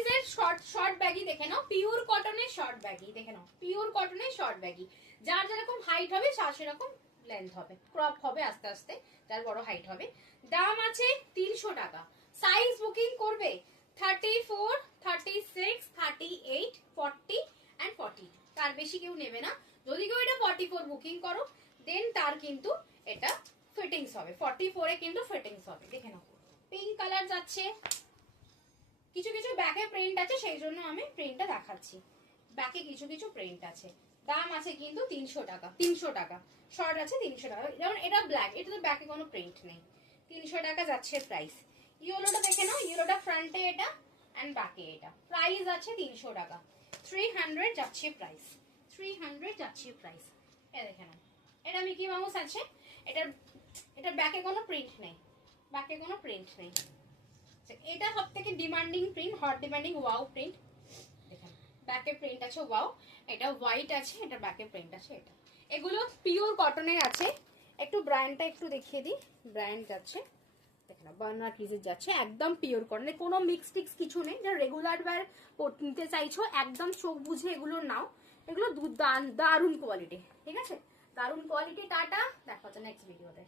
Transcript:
পিসের short baggy দেখে নাও, pure কটনের শর্ট ব্যাগি দেখে নাও, পিওর কটনের শর্ট ব্যাগি। যার যেরকম হাইট হবে সেরকম লেন্থ হবে, ক্রপ হবে আস্তে আস্তে, যার বড় হাইট হবে। দাম আছে 300 টাকা। সাইজ বুকিং করবে 34, 36, 38, 40 and 40, তার বেশি কেউ নেবে না। যদি কেউ এটা 44 বুকিং করো দেন তার কিন্তু এটা ফিটিংস হবে, 44 এ কিন্তু ফিটিংস হবে। দেখে নাও পিঙ্ক কালার যাচ্ছে, কিছু কিছু ব্যাকে প্রিন্ট আছে সেই জন্য আমি প্রিন্টটা দেখাচ্ছি। ব্যাকে কিছু কিছু প্রিন্ট আছে। দাম আছে কিন্তু 300 টাকা। 300 টাকা শর্ট আছে 300 টাকা। যেমন এটা ব্ল্যাক, এটা তো ব্যাকে কোনো প্রিন্ট নেই, 300 টাকা যাচ্ছে প্রাইস। ইয়েলোটা দেখে নাও, ইয়েলোটা ফ্রন্টে এটা এন্ড ব্যাকে এটা। প্রাইস আছে 300 টাকা। 300 যাচ্ছে প্রাইস, 300 যাচ্ছে প্রাইস। এটা দেখে নাও, এটা মিকি মাউস আছে। এটার ব্যাকে কোনো প্রিন্ট নেই, ব্যাকে কোনো প্রিন্ট নেই। এটা সবথেকে demanding print, hot demanding wow print. দেখেন ব্যাকে প্রিন্ট আছে ওয়াও, এটা হোয়াইট আছে, এটা ব্যাকে প্রিন্ট আছে। এটা এগুলো পিওর কটনের আছে। একটু ব্র্যান্ডটা একটু দেখিয়ে দিই। ব্র্যান্ড যাচ্ছে দেখেন, বার্নার পিসের যাচ্ছে, একদম পিওর কটনের, কোনো মিক্স টিক্স কিছু নেই। যারা রেগুলার ওয়্যার নিতে চাইছো একদম চোখ বুঝে এগুলো নাও। এগুলো দারুণ কোয়ালিটি, ঠিক আছে, দারুণ কোয়ালিটি। টাটা, দেখা হচ্ছে নেক্সট ভিডিওতে।